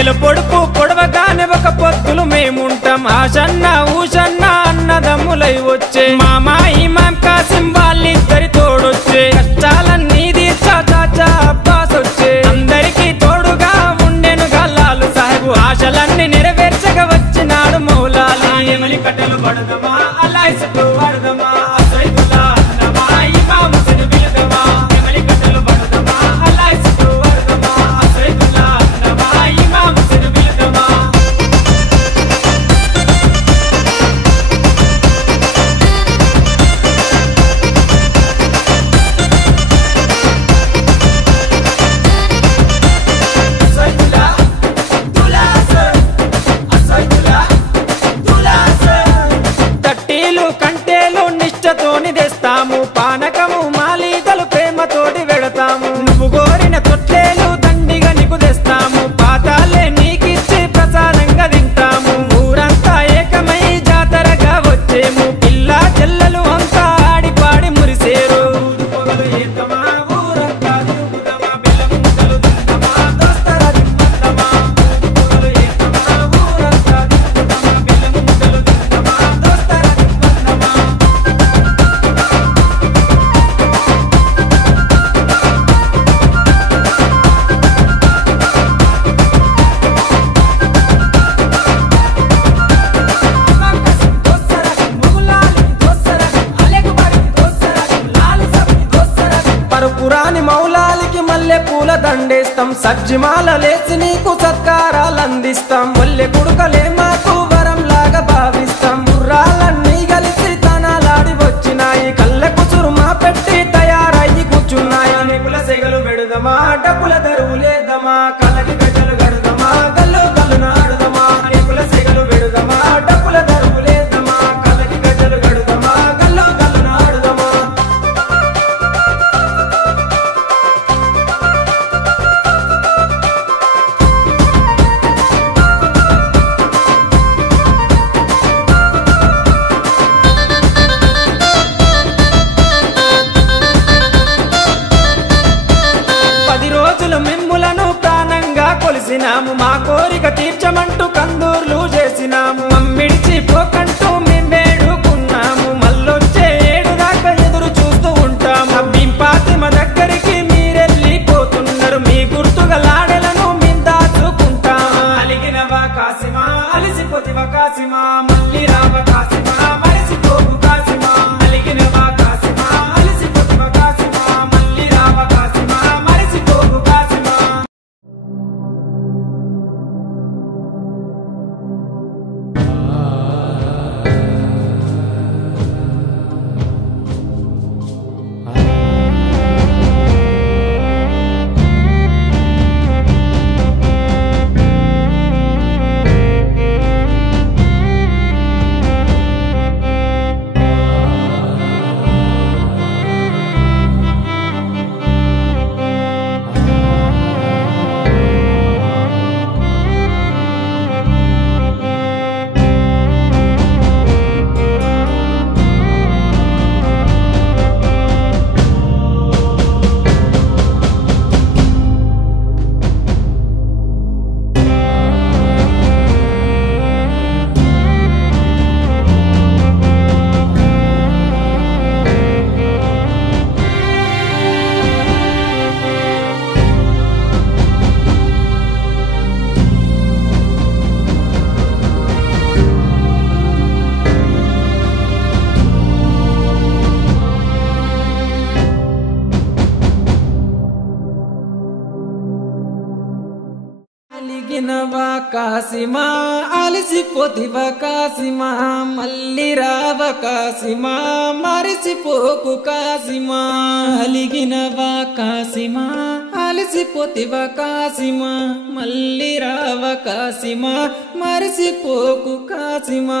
నెగలు పొడుపు పొడవగానే ఒక పొత్తులు మేముంటాం ఆషన్న ఊషన్న అన్నదమ్ములై వచ్చే మామా ఇమాం కాసిం వాళ్ళిద్దరి తోడొచ్చే కష్టాలన్నీ తీర్చా చాచా అబ్బాస్ వచ్చే అందరికీ తోడుగా ఉండెను గల్లాలు సాహెబు ఆశలన్నీ నెరవేర్చగా వచ్చినాడు మౌలాలి ఎమలి కట్టెలు పడదమా అల్లాయిసతో వాడదమా అసైదుల్లా అన్నమా ఇమాం హుస్సేన్ బిలదమా ఎమలి కట్టెలు పడదమా అల్లాయిసతో వాడదమా అసైదుల్లా అన్నమా ఇమాం హుస్సేన్ బిలదమా తట్టీలు కంటేలు నిష్టతోని తెస్తాము పానకము మాలీతలు ప్రేమతోటి వెడతాము నువ్వు కోరిన తొట్లేలు దండిగా నీకు తెస్తాము పాతాలే నీకిచ్చి ప్రసాదంగా తింటాము ఊరంతా ఏకమై జాతరగా వచ్చేము పిల్ల చెల్లెలు అంతా ఆడి పాడి మురిసేరు పొగలు ఏతమా ఊరంతా తిరుగుదమా బెల్లం ముద్దలు తిందమా దోస్తర దిమ్మద్దమా పొగలు ఏతమా ఊరంతా తిరుగుదమా బెల్లం ముద్దలు తిందమా దోస్తర దిమ్మద్దమా పరుపురాని మౌలాలికి మల్లె పూల దండేస్తాం సజ్జిమాల లేచి నీకు సత్కారాలు అందిస్తాం మల్లె కుడుకలే మాకు వరం లాగా భావిస్తాం గుర్రాలన్నీ కలిసి తనాలాడి వచ్చినాయి కళ్ళ కుసురుమా పెట్టి తయారయ్యి కూర్చున్నాయి నిపుల సెగలు పెడుదమా డబ్బుల దరువులేదమా కళ్ళకి గజ్జలు గడుదమా గల్లు కళ్ళు నాడుదమా నిపుల సెగలు పెడుదమా డబ్బుల దరువులేదమా కళ్ళకి గజ్జలు గడుదమా గల్లు కళ్ళు నాడుదమా మిమ్ములను ప్రాణంగా కొలిసినాము మా కోరిక తీర్చమంటూ కందూర్లు చేసినాము మమ్మిడిచి పోకంటూ మేము వేడుకున్నాము మళ్ళొచ్చే ఏడు దాకా ఎదురు చూస్తూ ఉంటాము మేము పాతిమ దగ్గరికి మీరెళ్ళిపోతున్నారు మీ గుర్తుగా లాడెలను మేము దాచుకుంటాము అలిగినవా కాసిమా అలిసిపోతివా కాసిమా మళ్ళీ రావ కాసిమా మరిసిపోకు కాసిమా అలిగినవా కాసిమా అలిసిపోతివా కాసిమా మళ్ళీ రావ కాసిమా మరిసిపోకు కాసిమా అలిగినవా కాసిమా అలిసిపోతివా కాసిమా మళ్ళీ రావ కాసిమా మరిసిపోకు కాసిమా అలిగినవా కాసిమా అలిసిపోతివా కాసిమా మళ్ళీ రావ కాసిమా మరిసిపోకు కాసిమా